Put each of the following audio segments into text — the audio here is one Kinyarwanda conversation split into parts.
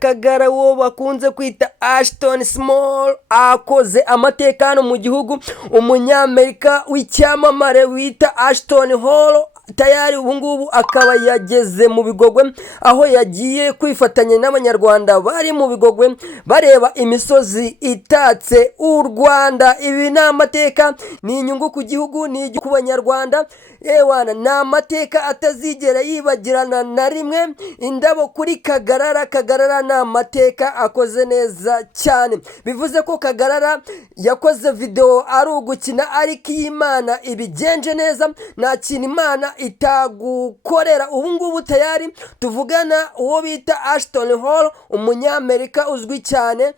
Kagara uwo bakunze kwita Ashton Small akoze amateka hano mu gihugu. Umunyamerika w'icyamamare wita Ashton Hall tayari ubungubu akaba yageze mu Bigogwe, aho yagiye kwifatanya n'abanyarwanda bari mu Bigogwe bareba imisozi itatse u Rwanda. Ibi ni amateka, ni inyungu ku gihugu, ni ku banyarwanda. Ewana, ni amateka atazigera yibagirana na rimwe. Indabo kuri Kagarara ni amateka akoze neza cyane. Bivuze ko Kagarara yakoze video ari ugukina, ariko Imana ibigenje neza nta kintu Imana itagukorera. Ubungubu tayari tuvugana uwo bita Ashton Hall, umunyamerika uzwi cyane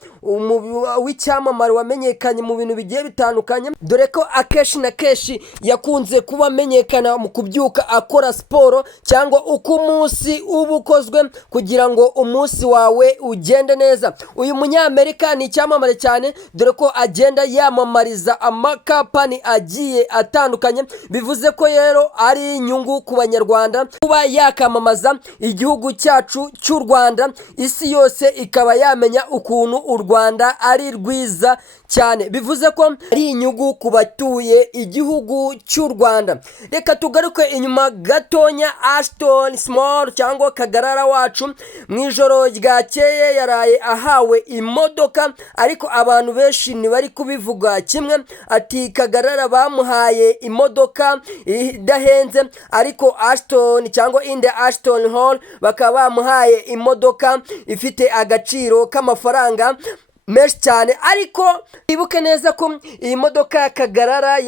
w'icyamamare wamenyekanye mu bintu bigiye bitandukanye, dore ko akeshi na keshi yakunze kuba amenyekana mu kubyuka akora siporo, cyangwa uko umunsi uba ukozwe kugira ngo umunsi wawe ugende neza. Uyu munyamerika ni icyamamare cyane, dore ko agenda yamamariza amakampani agiye atandukanye. Bivuze ko rero ari inyungu ku banyarwanda kuba yakamamaza igihugu cyacu cy'u Rwanda, isi yose ikaba yamenya ukuntu u Rwanda ari rwiza cyane. Bivuze ko ari inyungu ku batuye igihugu cy'u Rwanda. Reka tugaruke inyuma gatonya. Ashton Small cyangwa Kagarara wacu mu ijoro ryakeye yaraye ahawe imodoka, ariko abantu benshi ntibari kubivuga kimwe. Ati Kagarara bamuhaye imodoka idahenze, ariko Ashton cyangwa inde Ashton Hall bakaba bamuhaye imodoka ifite agaciro k'amafaranga menshi cyane. Ariko ibuke neza ko iyi modoka ya Kagarara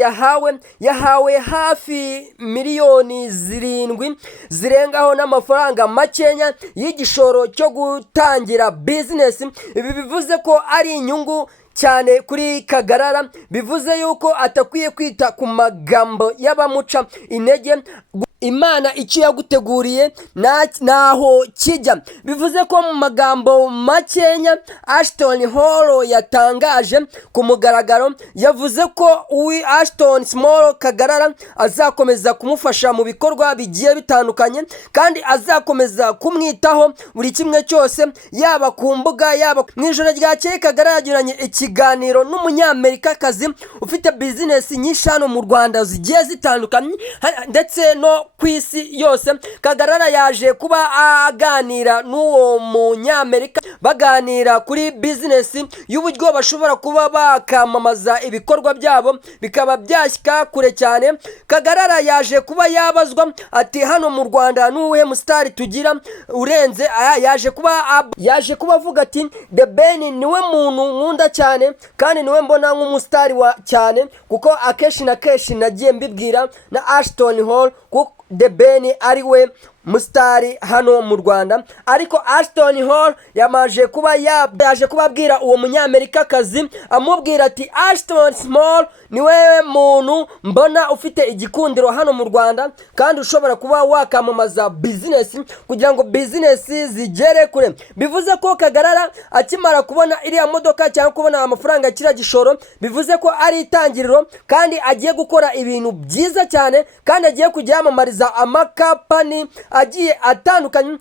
yahawe hafi miliyoni 7 zirengaho n'amafaranga makenya y'igishoro cyo gutangira business. Ibi bivuze ko ari inyungu cyane kuri Kagarara. Bivuze yuko atakwiye kwita ku magambo y'abamuca intege. Imana icyo yaguteguriye naho kijya. Bivuze ko mu magambo makenya Ashton Hall yatangaje ku mugaragaro, yavuze ko Ashton Small Kagarara azakomeza kumufasha mu bikorwa bigiye bitandukanye, kandi azakomeza kumwitaho buri kimwe cyose, yaba ku mbuga yaba mu ijoro ryakeye. Kagarara yagiranye ikiganiro n'umunyamerikakazi ufite business nyinshi hano mu Rwanda zigiye zitandukanye ndetse no ku isi yose. Kagarara yaje kuba aganira n'uwo munyamerika, baganira kuri business y'uburyo bashobora kuba bakamamaza ibikorwa byabo bikaba byashyika kure cyane. Kagarara yaje kuba yabazwa ati hano mu Rwanda n'uwe musitari tugira urenze. Yaje kuba avuga ati The Ben niwe muntu nkunda cyane, kandi niwe mbona nk'umusitari wa cyane, kuko akeshi na keshi nagiye mbibwira na Ashton Hall kuko The Ben ari we musitari hano mu Rwanda. Ariko Ashton Hall yaje kubabwira uwo munyamerikakazi, amubwira ati Ashton Small niwe muntu mbona ufite igikundiro hano mu Rwanda, kandi ushobora kuba wakamamaza business kugira ngo business zigere kure. Bivuze ko Kagarara akimara kubona iriya modoka cyangwa kubona amafaranga kira gishoro, bivuze ko ari itangiriro, kandi agiye gukora ibintu byiza cyane, kandi agiye kujya yamamariza amakampani agiye atandukanye.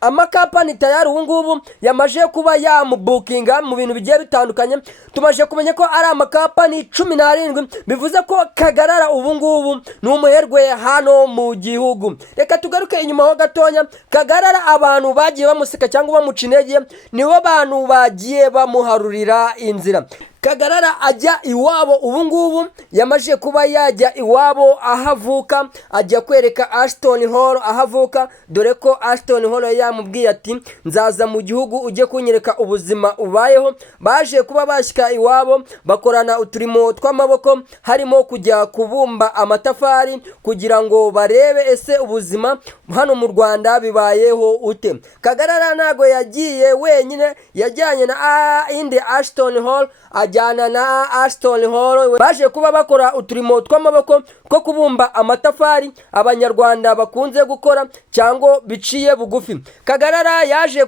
Amakampani tayari ubungubu yamaje kuba yamubukinga mu bintu bigiye bitandukanye. Tumaje kumenya ko ari amakampani 17. Bivuze ko Kagarara ubungubu ni umuherwe hano mu gihugu. Reka tugaruke inyuma ho gatonya. Kagarara abantu bagiye bamuseka cyangwa bamuca intege nibo bantu bagiye bamuharurira inzira. Kagarara ajya iwabo ubungubu, yamaje kuba yajya iwabo ahavuka, ajya kwereka Ashton Hall ahavuka, dore ko Ashton Hall yamubwiye ati nzaza mu gihugu ujye kunyereka ubuzima ubayeho. Baje kuba bashyika iwabo bakorana uturimo tw'amaboko, harimo kujya kubumba amatafari kugira ngo barebe ese ubuzima hano mu Rwanda bibayeho ute. Kagarara ntago yagiye wenyine, yajyanye na indi Ashton Hall, ajyana na Ashton Hall. Baje kuba bakora uturimo tw'amaboko two kubumba amatafari abanyarwanda bakunze gukora cyangwa biciye bugufi. Kagarara yaje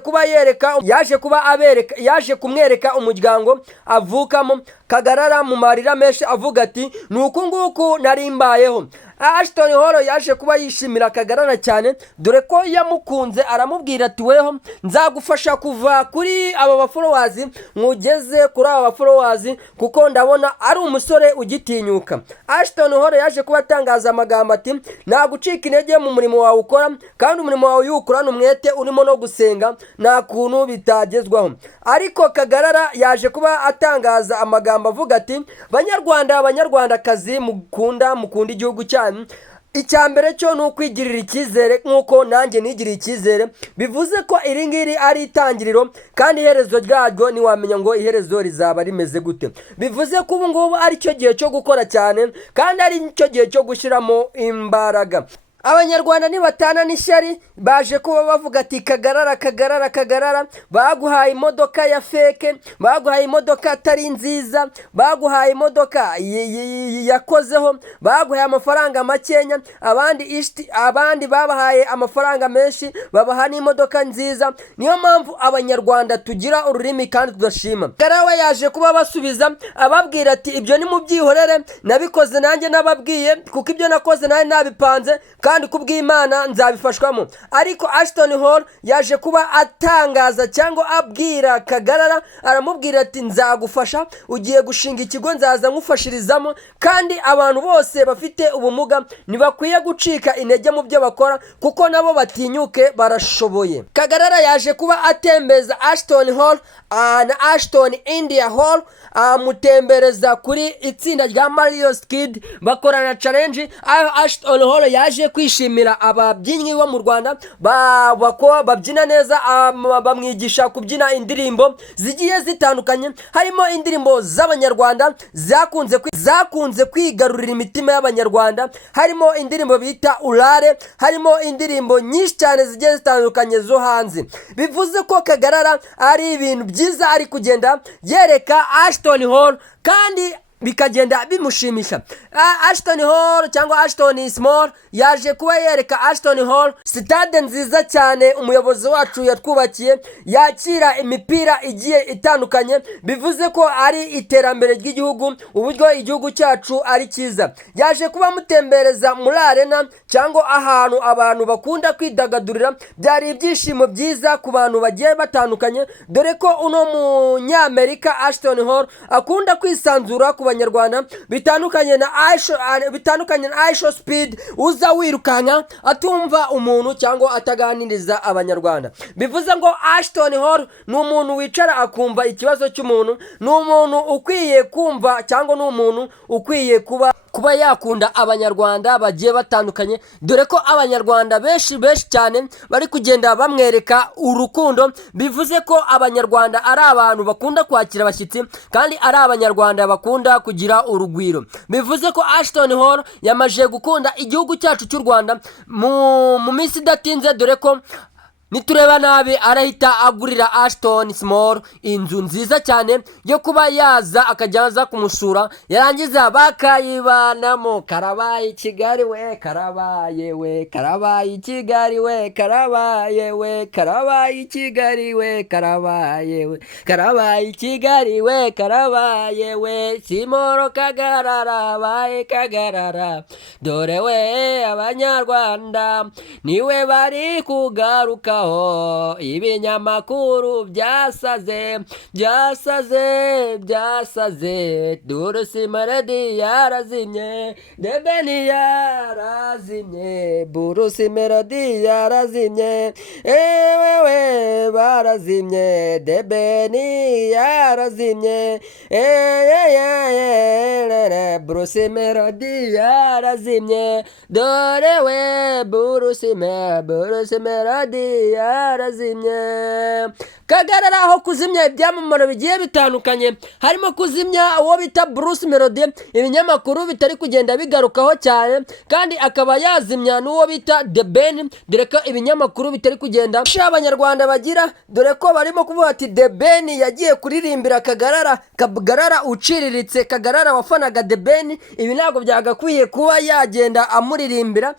kumwereka umuryango avukamo. Kagarara mu marira menshi avuga ati nuko nguko narimbayeho. Ashton Hall yaje kuba yishimira Kagarara cyane, dore ko yamukunze aramubwira ati weho nzagufasha kuva kuri aba bafollowers mugeze kuri aba bafollowers kuko ndabona ari umusore ugitinyuka. Ashton Hall yaje kuba atangaza amagambo ati nta gucika intege mu murimo wawe ukora, kandi umurimo wawe yukurana umwete urimo no gusenga nta kuntu bitagezwaho. Ariko Kagarara yaje kuba atangaza amagambo avuga ati banyarwandakazi mukunda igihugu cyanyu, icyambere cyo ni ukwigirira icyizere nk'uko nanjye nigiriye icyizere. Bivuze ko iri ngiri ari itangiriro, kandi iherezo ryaryo ntiwamenya ngo iherezo rizaba rimeze gute. Bivuze ko ubu ngubu ari cyo gihe cyo gukora cyane, kandi ari cyo gihe cyo gushyiramo imbaraga. Abanyarwanda nibatana n'ishyari baje kuba bavuga ati Kagarara baguhaye imodoka ya feke, baguhaye imodoka atari nziza, baguhaye imodoka yakozeho, baguhaye amafaranga makenya, abandi babahaye amafaranga menshi babaha n'imodoka nziza. Niyo mpamvu abanyarwanda tugira ururimi kandi tudashima. Kagarara yaje kuba basubiza ababwira ati ibyo ni mubyihorere, nabikoze nanjye nababwiye, kuko ibyo nakoze nanjye nabipanze kandi kubw'Imana nzabifashwamo. Ariko Ashton Hall yaje kuba atangaza cyangwa abwira Kagarara, aramubwira ati nzagufasha, ugiye gushinga ikigo nzaza nkufashirizamo, kandi abantu bose bafite ubumuga ntibakwiye gucika intege mu byo bakora kuko nabo batinyuke barashoboye. Kagarara yaje kuba atembeza Ashton Hall na Ashton India Hall, amutembereza kuri itsinda rya Marios Kid bakorana challenge, aho Ashton Hall yaje kwishimira ababyinnyi bo mu Rwanda babyina neza, bamwigisha kubyina indirimbo zigiye zitandukanye, harimo indirimbo z'abanyarwanda zakunze kwigarurira imitima y'abanyarwanda, harimo indirimbo bita Urare, harimo indirimbo nyinshi cyane zigiye zitandukanye zo hanze. Bivuze ko Kagarara ari ibintu byiza ari kugenda yereka Ashton Hall, kandi bikagenda bimushimisha. Ashton Hall cyangwa Ashton Small yaje kuba yereka Ashton Hall stade nziza cyane umuyobozi wacu yatwubakiye, yakira imipira igiye itandukanye. Bivuze ko ari iterambere ry'igihugu, uburyo igihugu cyacu ari cyiza. Yaje kuba mutembereza muri arena cyangwa ahantu abantu bakunda kwidagadurira, byari ibyishimo byiza ku bantu bagiye batandukanye, dore ko uno munyamerika Ashton Hall akunda kwisanzura ku banyarwanda, bitandukanye na Aisha Speed uza wirukanka atumva umuntu cyangwa ataganiriza abanyarwanda. Bivuze ngo Ashton Hall ni umuntu wicara akumva ikibazo cy'umuntu, ni umuntu ukwiye kumva cyangwa ni umuntu ukwiye kuba yakunda abanyarwanda bagiye batandukanye, dore ko abanyarwanda benshi cyane bari kugenda bamwereka urukundo. Bivuze ko abanyarwanda ari abantu bakunda kwakira abashyitsi, kandi ari abanyarwanda bakunda kugira urugwiro. Bivuze ko Ashton Hall yamaje gukunda igihugu cyacu cy'u Rwanda mu minsi idatinze, dore ko nitureba nabi arahita agurira Ashton Small inzu nziza cyane yo kuba yaza akajyaza kumusura, yarangiza bakayibanamo. Karabaye Kigali we, karabaye we, karabaye Kigali we, karabaye we, karabaye Kigali we, karabaye we, karabaye Kigali we, karabaye we. Simoro Kagarara baye Kagarara, dore we abanyarwanda niwe bari kugaruka. Ibinyamakuru byasaze, Bruce Melody yarazimye, The Ben yarazimye, Bruce Melody yarazimye, wewe barazimye, The Ben yarazimye, Bruce Melody yarazimye, dore we Bruce Melody yarazimye. Kagarara aho kuzimya ibyamamare bigiye bitandukanye, harimo kuzimya uwo bita Bruce Melody, ibinyamakuru bitari kugenda bigarukaho cyane, kandi akaba yazimya n'uwo bita The Ben, dore ko ibinyamakuru bitari kugenda abanyarwanda bagira, dore ko barimo kuvuga ati The Ben yagiye kuririmbira Kagarara uciriritse, Kagarara wafanaga The Ben. Ibi ntabwo byagakwiye kuba yagenda amuririmbira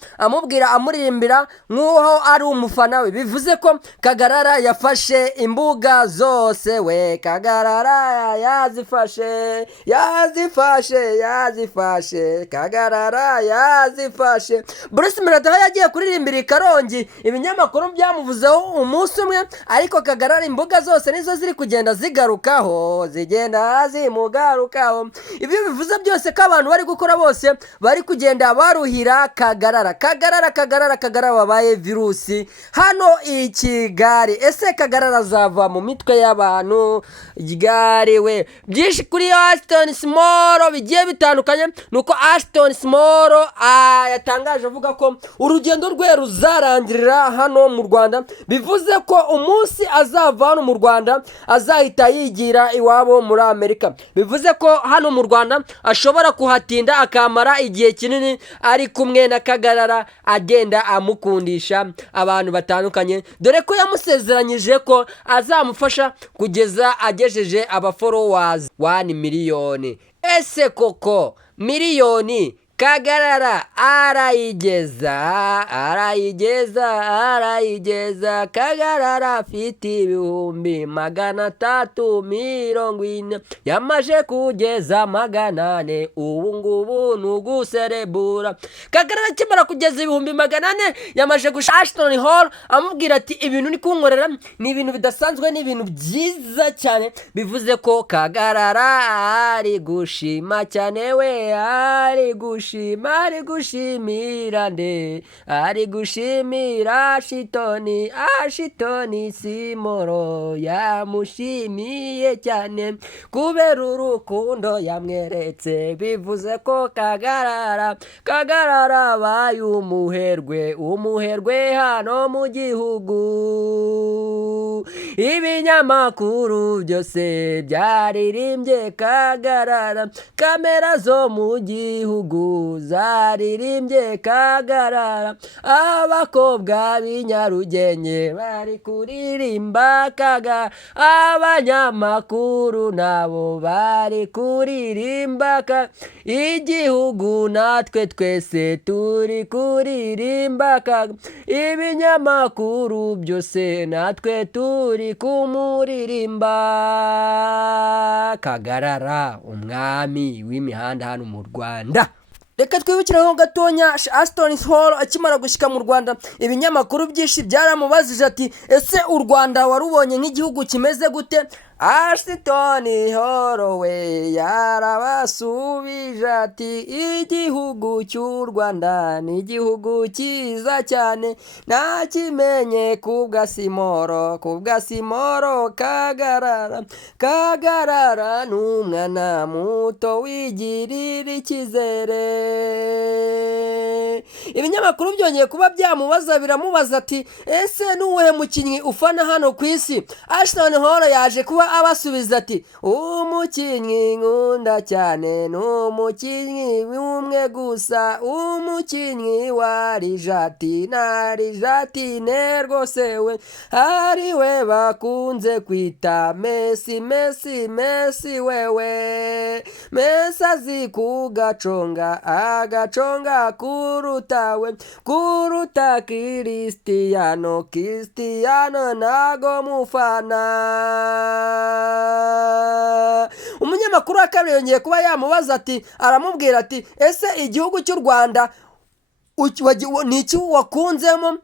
nk'uho ari umufana we. Bivuze ko Kagarara yafashe imbuga imbuga zose we Kagarara yazifashe Kagarara yazifashe. Bruce Melody yagiye kuririmbira i Karongi, ibinyamakuru byamuvuzeho umunsi umwe, ariko Kagarara imbuga zose nizo ziri kugenda zigarukaho, zigenda zimugarukaho. Ibyo bivuze byose ko abantu bari gukora bose bari kugenda baruhira Kagarara wabaye virusi hano i Kigali. Ese Kagarara azava mu mitwe y'abantu ryari we? Byinshi kuri Ashton Small bigiye bitandukanye, nuko Ashton Small yatangaje avuga ko urugendo rwe ruzarangirira hano mu Rwanda, bivuze ko umunsi azava hano mu Rwanda azahita yigira iwabo muri Amerika. Bivuze ko hano mu Rwanda ashobora kuhatinda akamara igihe kinini ari kumwe na Kagarara, agenda amukundisha abantu batandukanye, dore ko yamusezeranyije ko azamufasha kugeza agejeje followers 1 miliyoni. Ese koko miliyoni Kagarara arayigeza? Kagarara afite 340,000, yamaje kugeza 400. ubu ngubu nuguserebura. Kagarara akimara kugeza 400,000 yamaje gusha Ashton Hall amubwira ati ibintu ni kunkorera ni ibintu bidasanzwe, ni ibintu byiza cyane. Bivuze ko Kagarara ari gushima cyane we, ari gushimira nde? Ari gushimira Ashton Small yamushimiye cyane kubera urukundo yamweretse. Bivuze ko Kagarara abaye umuherwe hano mu gihugu. Ibinyamakuru byose byaririmbye Kagarara, kamera zo mu gihugu zaririmbye Kagarara, abakobwa b'i Nyarugenge bari kuririmba Kagarara, abanyamakuru nabo bari kuririmba igihugu natwe twese turi kuririmba ibinyamakuru byose natwe turi kumuririmba. Kagarara umwami w'imihanda hano mu Rwanda. Reka twibukiraho gatonya Ashton Hall akimara gushyika mu Rwanda, ibinyamakuru byinshi byaramubajije ati ese u Rwanda warubonye nk'igihugu kimeze gute? Ashton Hall we yarabasubije ati igihugu cy'u Rwanda ni igihugu cyiza cyane, nakimenye kubwa Simoro Kagarara n'umwana muto wigirira icyizere. Ibinyamakuru byongeye kuba byamubaza, biramubaza ati ese nuwuhe mukinnyi ufana hano ku isi? Ashton Hall yaje kuba abasubiza ati umukinnyi nkunda cyane n'umukinnyi umwe gusa, umukinnyi wa Argentine rwose we, ari we bakunze kwita Messi wewe. Messi azi kugaconga agaconga kuruta Cristiano nago mufana. Umunyamakuru wa kabiri yongeye kuba yamubaza ati, aramubwira ati ese igihugu cy'u Rwanda ni iki wakunzemo?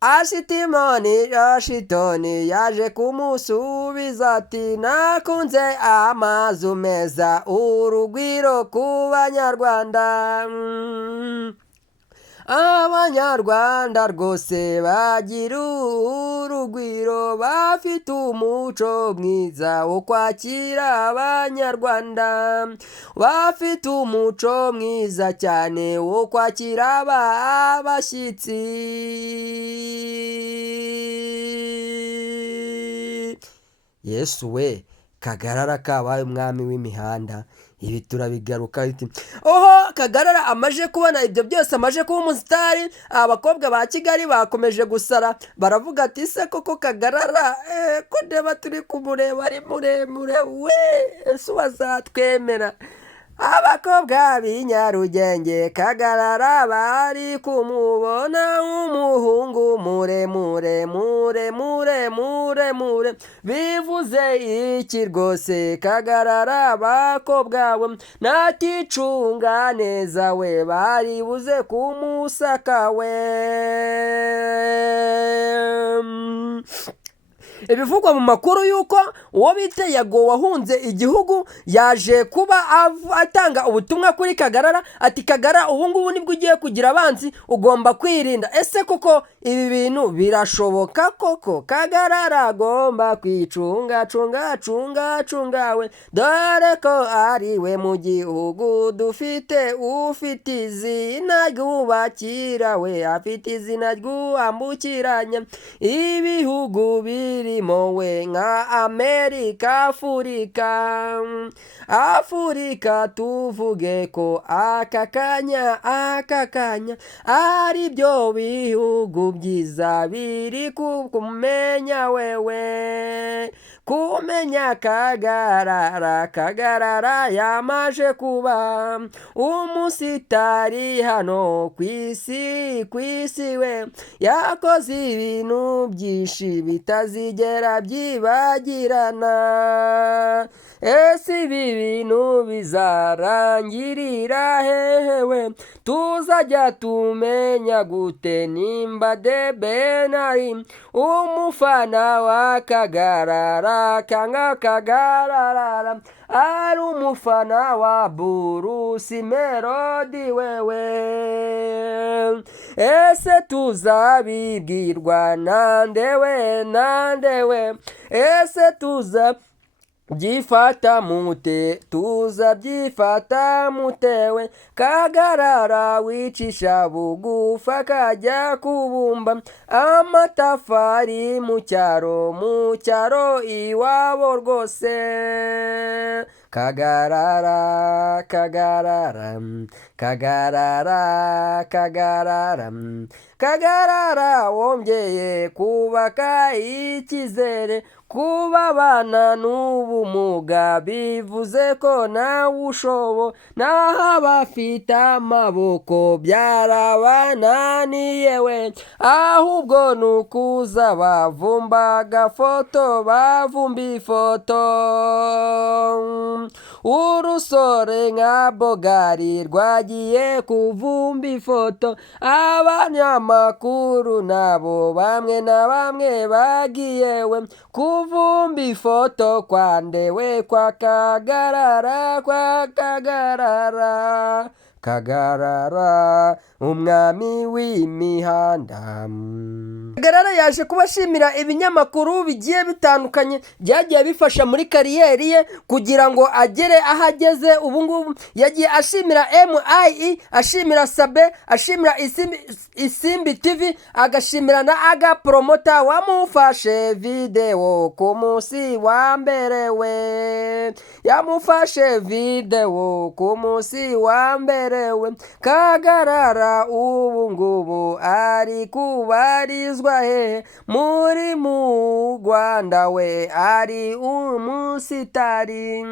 Ashton yaje kumusubiza ati nakunze amazu meza, urugwiro ku Banyarwanda. Abanyarwanda rwose bagira urugwiro, bafite umuco mwiza wo kwakira Abanyarwanda, bafite umuco mwiza cyane wo kwakira abashyitsi. Yesu we, Kagarara kabaye umwami w'imihanda. Ibi turabigaruka biti Kagarara amaje kubona ibyo byose, amaje kuba umusitari, abakobwa ba Kigali bakomeje gusara, baravuga ati se koko Kagarara ko ndeba turi kumureba ari muremure we, ese wazatwemera? Abakobwa b'i Nyarugenge Kagarara bari kumubona nk'umuhungu muremure muremure bivuze iki rwose Kagarara bakobwa we naticunga neza we bari buze kumusaka we. Ibivugwa mu makuru yuko uwo bita Yago wahunze igihugu yaje kuba atanga ubutumwa kuri Kagarara ati Kagarara ubu ngubu nibwo ugiye kugira abanzi ugomba kwirinda. Ese koko ibi bintu birashoboka koko? Kagarara agomba kwicunga cunga we dore ko ari we mu gihugu dufite ufite izina ryubakira we afite izina ry'uambukiranya ibihugu biri we nka Amerika Afurika tuvuge ko aka kanya ari byo bihugu byiza biri kumenya wewe kumenya Kagarara yamaje kuba umusitari hano kwisi we yakoze ibintu byinshi bitazigera byibagirana. Ese ibi bintu bizarangirira hehewe tuzajya tumenya gute nimba The Ben ari umufana wa Kagarara kanga Kagarara ari umufana wa Bruce Melody wewe? Ese tuzabibwirwa nande we? Ese tuzabyifata mutewe Kagarara wicisha bugufa akajya kubumba amatafari mu cyaro iwabo rwose. Kagarara wongeye kubaka icyizere kuba abana n'ubumuga bivuze ko nawe ushobo naho abafite amaboko byarabananiye we ahubwo nukuza bavumba ifoto urusore nka Bogari rwagiye kuvumba ifoto abanyamakuru nabo bamwe na bamwe bagiye we kuvumba ifoto kwandewe kwa Kagarara umwami w'imihanda. Kagarara yaje kubashimira ibinyamakuru bigiye bitandukanye byagiye bifasha muri kariyeri ye kugira ngo agere aho ageze ubu ngubu. Yagiye ashimira MIE, ashimira Sabe, ashimira Isimbi TV, agashimira na Aga Promota wamufashe video ku munsi wa mbere we. Yamufashe video ku munsi wa mbere we. Kagarara ubu ngubu ari kubarizwa muri mu Rwanda we ari umusitari.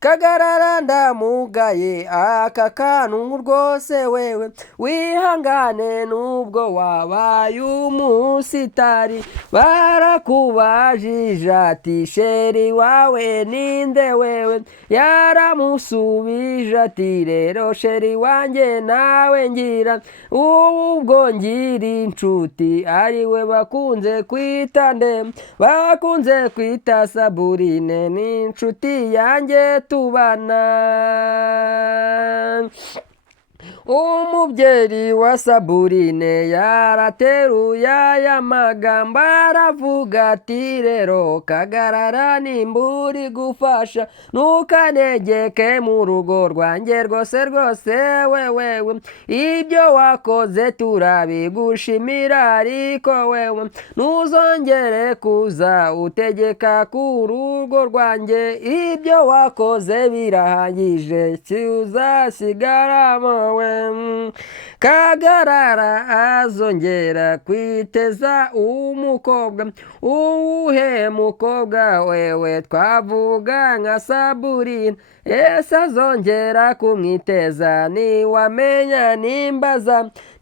Kagarara ndamugaye aka kantu rwose wewe wihangane nubwo wabaye umusitari barakubajije ati sheri wawe ninde wewe yaramusubije ati rero sheri wanjye nawe ngira ubwo ngira inshuti ari we bakunze kwita bakunze kwita Saburine ni inshuti yanjye tubana. Umubyeyi wa Saburine yarateruye aya magambo aravuga ati rero Kagarara nimba uri gufasha ntukanegeke mu rugo rwanjye rwose wewe ibyo wakoze turabigushimira ariko wewe ntuzongere kuza utegeka ku rugo rwanjye ibyo wakoze birahagije tuzasigaramo we. Kagarara azongera kwiteza umukobwa uwuhe mukobwa wewe twavuga nka Saburine ese azongera kumwiteza, niwamenya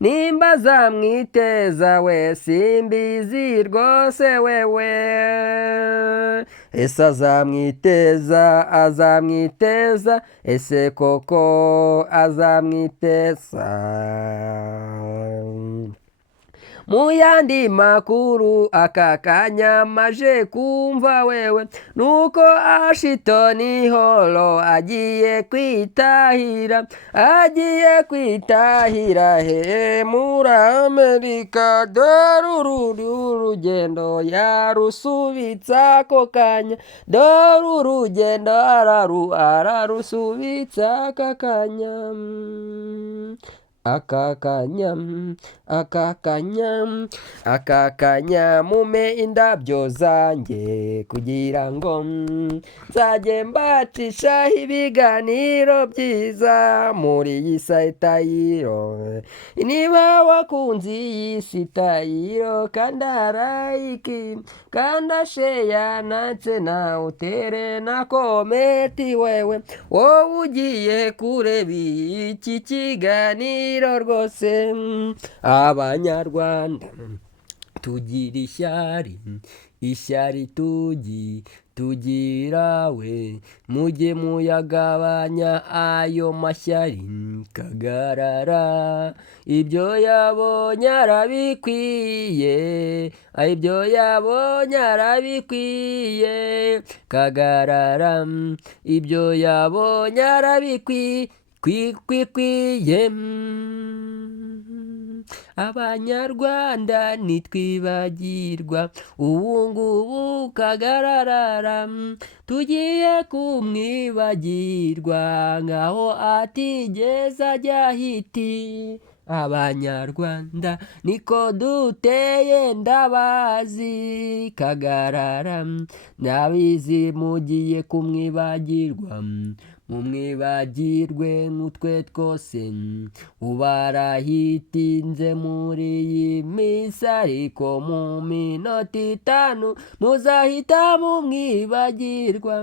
nimba zamwiteza we, simbizi rwose wewe. Ese azamwiteza, ese koko azamwiteza. Mu yandi makuru aka kanya maje kumva wewe, nuko Ashitoni Holo agiye kwitahira he muri Amerika. Dore urugendo yarusubitsa ako kanya, dore urugendo ararusubitsa aka kanya. Aka kanya mume indabyo zanjye, kugira ngo nzajye mbacishaho ibiganiro byiza muri iyi sitayiro. Niba wakunze iyi sitayiro, kanda like, kanda share, ndetse nawe utere na komenti wewe, wowe ugiye kureba iki kiganiro rwose. Abanyarwanda tugira ishyari tugira we, mujye muyagabanya ayo mashyari. Kagarara ibyo yabonye arabikwiye, Kagarara ibyo yabonye arabikwiye. Abanyarwanda nitwibagirwa ubungubu Kagarara, tugiye kumwibagirwa nkaho atigeze ajya hiti. Abanyarwanda niko duteye ndabazi, Kagarara nabizi mugiye kumwibagirwa, mumwibagirwe n'utwe twose. Ubarahitinze muri iyi minsi, ariko mu minota 5 muzahita mumwibagirwa.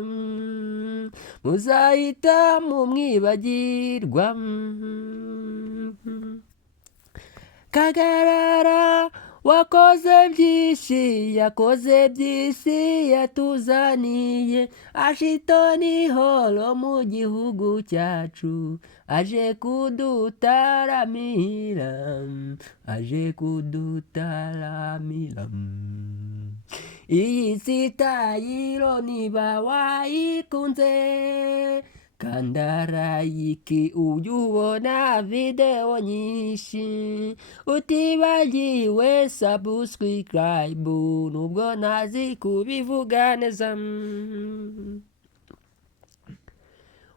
Kagarara wakoze byinshi, yakoze byinshi yatuzaniye. Ashitoni Holo mu gihugu cyacu aje kudutaramira, Iyi sitayiro niba wayikunze, kanda like ujye ubona video nyinshi. Utibagiwe subscribe nubwo ntazi kubivuga neza.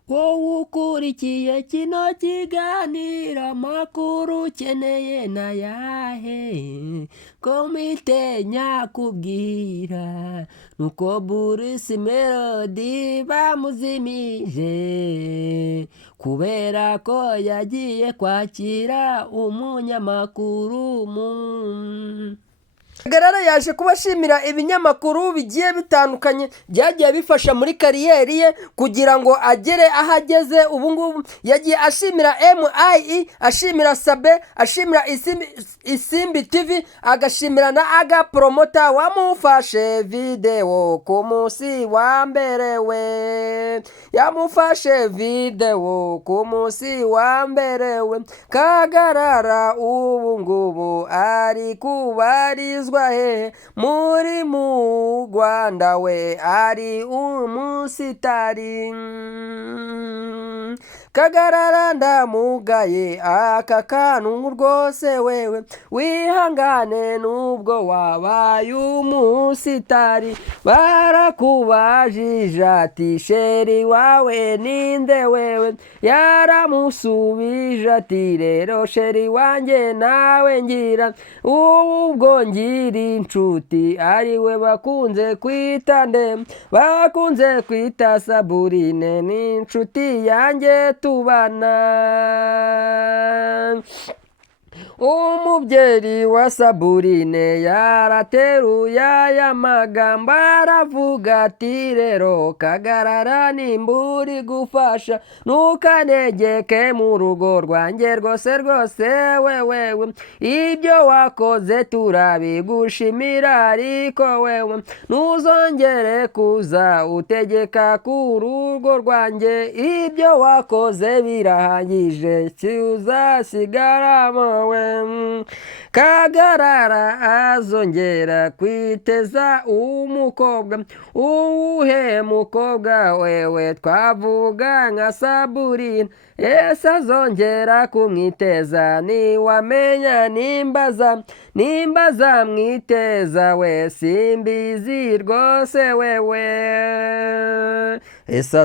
Wowe ukurikiye kino kiganiro, amakuru ukeneye nayahe? Komite nyakubwira nuko Bruce Melody bamuzimije kubera ko yagiye kwakira umunyamakuru Kagarara yaje kubashimira ibinyamakuru bigiye bitandukanye byagiye bifasha muri kariyeri ye kugira ngo agere aho ageze. Ubu ngubu yagiye ashimira MIE, ashimira Sabe, ashimira Isimbi TV, agashimira na Aga Promota wamufashe video ku munsi wa mbere we, Kagarara ubu ngubu ari kubarizwa he muri mu Rwanda we, ari umusitari. Kagarara ndamugaye aka kantu rwose wewe, wihangane nubwo wabaye umusitari. Barakubajije ati sheri wawe ninde wewe, yaramusubije ati rero sheri wanjye nawe ngira ubwo ngira inshuti, ariwe bakunze kwita bakunze kwita Saburine, n'inshuti yanjye tubana. umubyeyi wa Saburine yarateruye aya magambo aravuga ati rero Kagarara nimba uri gufasha ntukanegeke mu rugo rwanjye rwose rwose wewe ibyo wakoze turabigushimira ariko wewe ntuzongere kuza utegeka ku rugo rwanjye ibyo wakoze birahagije uzasigaramo we Kagarara azongera kwiteza umukobwa uwuhe mukobwa wewe twavuga nka Saburine ese azongera kumwiteza niwamenya nimba zamwiteza we simbizi rwose wewe ese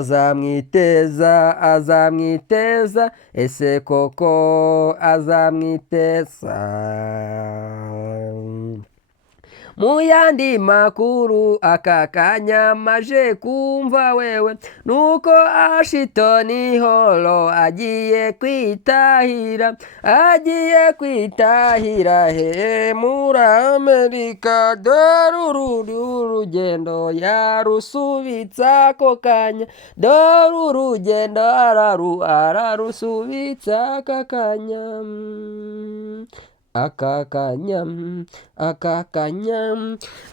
azamwiteza ese koko azamwiteza mu yandi makuru aka kanya maje kumva wewe nuko Ashton Hall agiye kwitahira he muri Amerika dore urugendo yarusubitsa ako kanya dore urugendo ararusubitsa aka kanya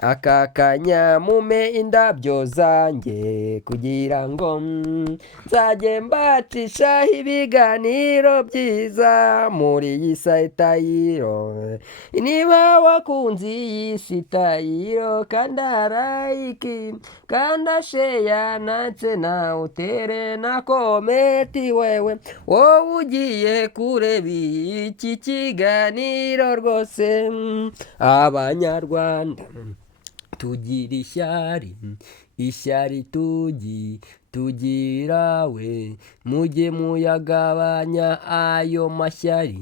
aka kanya mume indabyo zanjye kugira ngo nzajye mbacishaho ibiganiro byiza muri iyi sitayiro niba wakunze iyi sitayiro kanda like kanda share ndetse nawe utere na komenti wewe wowe ugiye kureba iki kiganiro rwose abanyarwanda tugira ishyari tugira we mujye muyagabanya ayo mashyari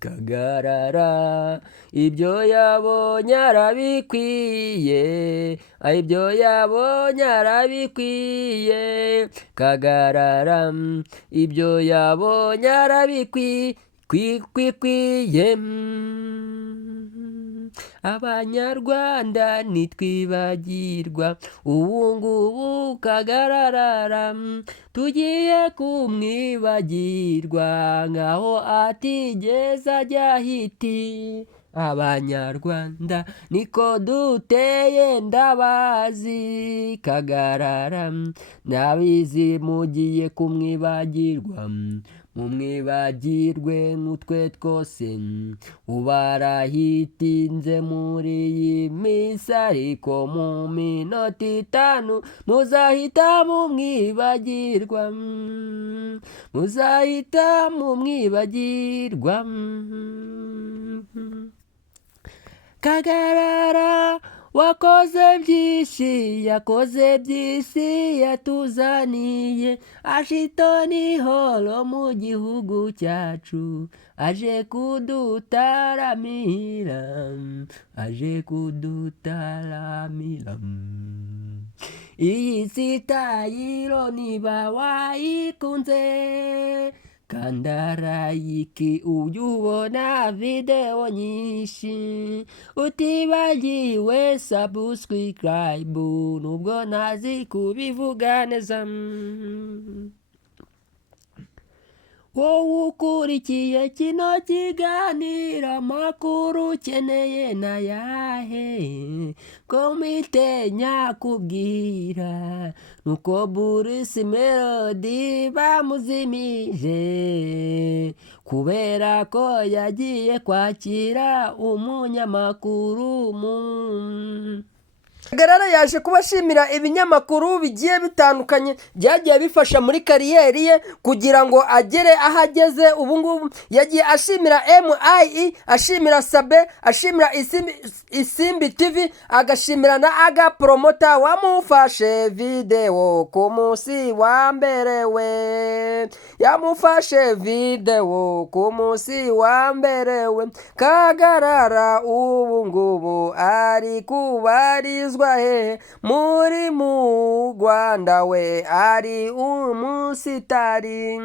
Kagarara ibyo yabonye arabikwiye Kagarara ibyo yabonye arabikwiye abanyarwanda nitwibagirwa ubungubu Kagarara tugiye kumwibagirwa nkaho atigeze ajya hiti abanyarwanda niko duteye ndabazi Kagarara ndabizi mugiye kumwibagirwa mumwibagirwe n'utwe twose ubarahitinze muri iyi minsi ariko mu minota 5 muzahita mumwibagirwa Kagarara wakoze byinshi yatuzaniye Ashton Hall mu gihugu cyacu aje kudutaramira iyi sitayiro niba wayikunze kanda like ujye ubona video nyinshi utibagiwe subscribe nubwo ntazi kubivuga neza wowe ukurikiye kino kiganiro amakuru ukeneye nayahe komite nyakubwira nuko Bruce Melody bamuzimije kubera ko yagiye kwakira umunyamakuru Kagarara yaje kubashimira ibinyamakuru bigiye bitandukanye byagiye bifasha muri kariyeri ye kugira ngo agere aho ageze ubungubu yagiye ashimira MIE ashimira Sabe ashimira Isimbi TV agashimira na Aga Promota wamufashe video ku munsi wa mbere we Kagarara ubungubu ari kubarizwa muri mu Rwanda we ari umusitari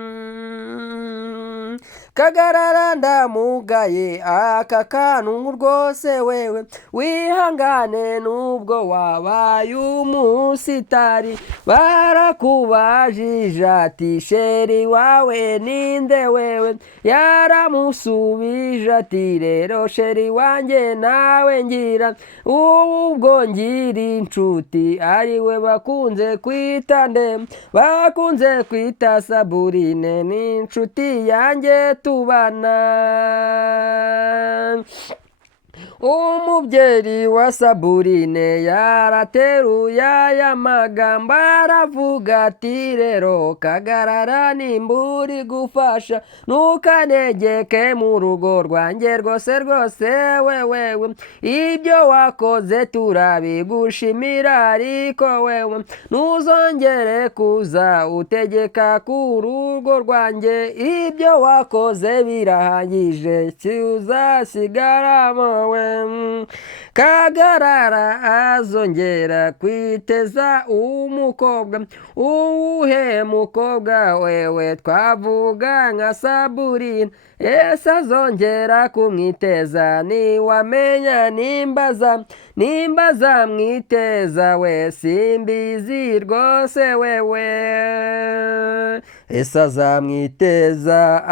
Kagarara ndamugaye aka kantu rwose wewe, wihangane nubwo wabaye umusitari. Barakubajije ati sheri wawe ninde wewe, yaramusubije ati rero sheri wanjye nawe ngira, ubwo ngira inshuti ariwe bakunze kwita nde, bakunze kwita Saburine, ni inshuti yanjye tubana. Umubyeyi wa Saburine yarateruye aya magambo aravuga ati rero Kagarara nimba uri gufasha ntukanegeke mu rugo rwanjye rwose rwose wewe, ibyo wakoze turabigushimira ariko wewe ntuzongere kuza utegeka ku rugo rwanjye, ibyo wakoze birahagije uzasigaramo we. Kagarara azongera kwiteza umukobwa, uwuhe mukobwa wewe twavuga nka Saburine, ese azongera kumwiteza niwamenya nimba zamwiteza we simbizi rwose wewe, ese azamwiteza